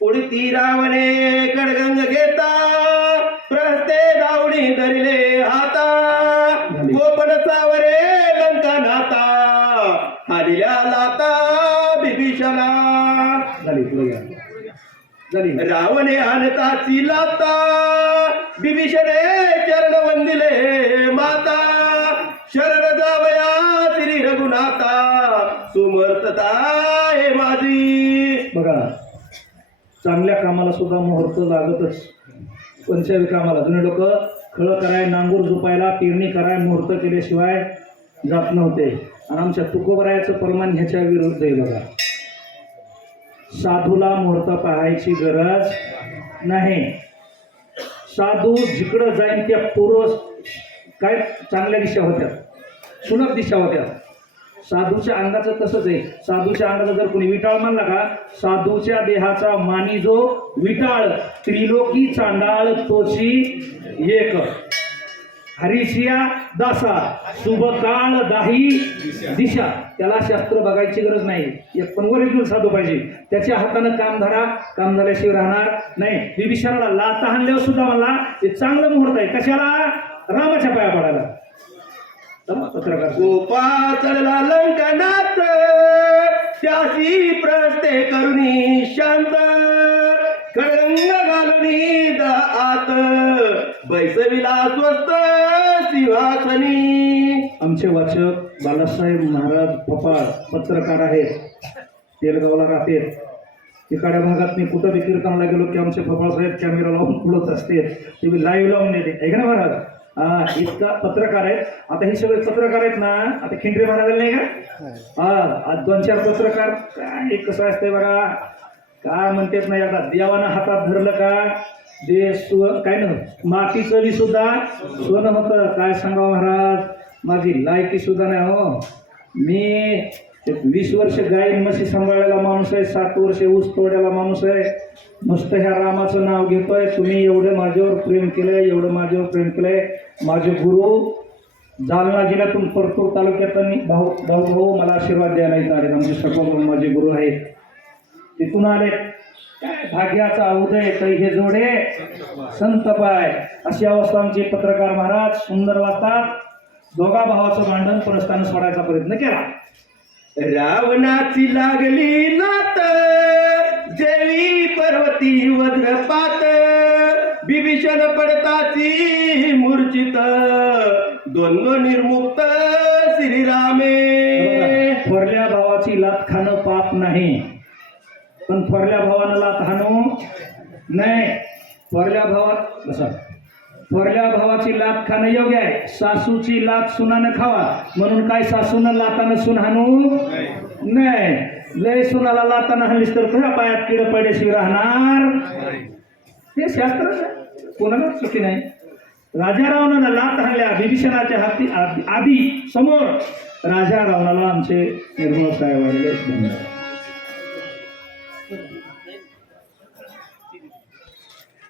उडती रावणे कडगंग घेता प्रस्ते दावणी धरले हाता. गोपन सावरे लंका नाता हादिल्या लाता बिभीषणा. पुढे रावणे आणताची लाता बिभीषणे चरण वंदिले माता. शरण जावया श्री रघुनाथा सुमर्तता माझी बघा चांगल्या कामाला सुद्धा मुहूर्त लागतच. पंचवी कामाला. जुने लोक खळं कराय नांगूर झोपायला पेरणी कराय मुहूर्त केल्याशिवाय जात नव्हते. आणि आमच्या तुकोबरायाचं प्रमाण ह्याच्या विरुद्ध आहे बघा. साधूला मुहूर्त पाहायची गरज नाही. साधू जिकडं जाईन त्या पूर्व काय चांगल्या दिशा होत्या. सुलभ दिशा होत्या. साधूच्या अंगाचं तसंच आहे. साधूच्या अंगाचा जर कोणी विटाळ म्हणला का साधूच्या देहाचा मानी जो विटाळ त्रिलोकी चांडाळ तोची एक. हरिशिया दासा शुभकाळ दाही दिशा. त्याला शास्त्र बघायची गरज नाही. एक पण ओरिजिनल साधू पाहिजे. त्याच्या हातानं काम धरा काम झाल्याशिवाय राहणार नाही. विभीषणाला लाता हाणल्यावर सुद्धा मला हे चांगलं मुहूर्त आहे. कशाला? रामाच्या पाया पडायला. चला, पत्रकार गोपा चढला लंकनात त्याची प्रस्ते करुणी शांत खडंग घालुनी द आत बैसविला स्वस्त सिंहासनी आमचे वाचक बालासाहेब महाराज पपाळ पत्रकार आहेत. तेलगावला राहतात. तिकडच्या भागात मी कुठं बी कीर्तनाला गेलो की आमचे पपाळसाहेब कॅमेरा लावून पुढत असते ते मी लाईव्ह लावून देते ऐका ना महाराज? इतका पत्रकार आहेत. आता हे सगळे पत्रकार आहेत ना आता खिंडरे महाराज नाही का? हा दोन चार पत्रकार काय कसं असतंय बघा? काय म्हणतात ना एकदा देवानं हातात धरलं का? दे काय ना मातीचं बी सुद्धा सोनं होतं. काय सांगावं महाराज? माझी लायकी सुद्धा नाही हो. मी वीस वर्ष गाई म्हशी सांभाळलेला माणूस आहे. सात वर्ष ऊस तोड्याला माणूस आहे. नुसतं ह्या रामाचं नाव घेतोय. तुम्ही एवढं माझ्यावर प्रेम केलंय एवढं माझ्यावर प्रेम केलंय. माझे गुरु जालना जिल्ह्यातून परतूर तालुक्यातून भाऊ भाऊ भाऊ मला आशीर्वाद द्यायला येत आले. आमचे सकल माझे गुरु आहेत. तिथून आले. काय भाग्याचा उदय तै हे जोडे संत पाय. अशी अवस्था आमचे पत्रकार महाराज सुंदर वाचतात. दोघा भावाचं भांडण परस्तानं सोडायचा प्रयत्न केला. रावणाची लागली नात जेवी पर्वती वज्रपात. बिभीषण पडताची मूर्चित द्वंद्व निर्मुक्त श्रीरामे. थोरल्या भावाची लात खाणं पाप नाही. पण थोरल्या भावानं लात हाणू नाही थोरल्या भावात बसा. थोरल्या भावाची लात खाणं योग्य आहे. सासूची लात सुनानं खावा. म्हणून काय सासूनं लातानं सुन हाणू नाही लय सुनाला लातानं हाणलीस तर तुझ्या पायात किड पडल्याशिवाय राहणार. हे शास्त्र आहे. कोणालाच चुकी नाही. राजारावणांना लात हाणल्या विभीषणाच्या हाती आधी आधी समोर राजा रावणाला आमचे निर्मळ साहेब वाढले धन्यवाद.